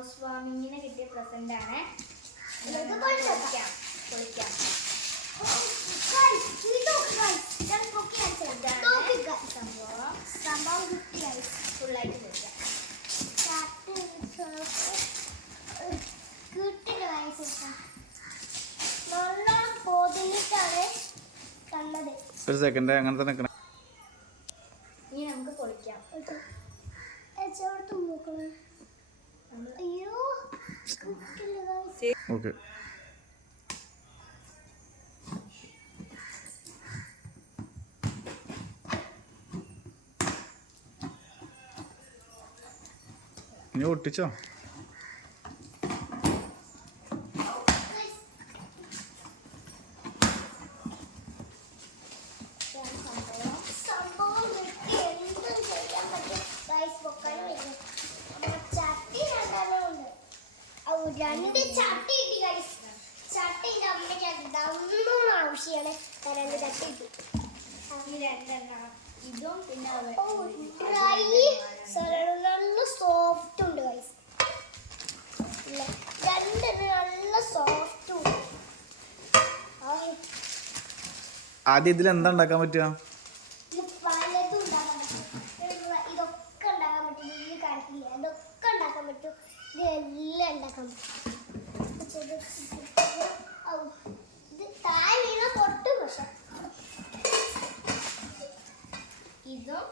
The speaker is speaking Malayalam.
ഹൗസ് വാമിങ്ങിന് കിട്ടിയ പ്രസന്റ് ആണ്. പൊളിക്കാം. സംഭവം ഫുള്ളായിട്ട് പൊളിക്കാം. നല്ലോണം പൊതിഞ്ഞിട്ടാണ് കണ്ടത്. ഒരു സെക്കൻഡ് അങ്ങനെ തന്നെ നിൽക്കണം. ഇനി നമുക്ക് പൊളിക്കാം. ഓക്കെ. ഇനി ഒട്ടിച്ചോ? രണ്ട് ചട്ടി കിട്ടി. ചട്ടി ആവശ്യമാണ്. രണ്ട് ചട്ടി കിട്ടി. ഇതും പിന്നെ നല്ല സോഫ്റ്റ് ഉണ്ട് ഗൈസ്. രണ്ടെണ്ണം നല്ല സോഫ്റ്റ് ഉണ്ട്. ആദ്യം ഇതിൽ എന്താ ഉണ്ടാക്കാൻ പറ്റുക? പലതും ഉണ്ടാക്കാൻ പറ്റും. ഇതൊക്കെ ഉണ്ടാക്കാൻ പറ്റും. ഇതിൽ കാണിക്കില്ല. ഇതൊക്കെ ഉണ്ടാക്കാൻ പറ്റും. ഇതെല്ലാം ഉണ്ടാക്കാൻ പറ്റും. ഇത് താഴെ വീണ പൊട്ടും. പക്ഷെ ഇതും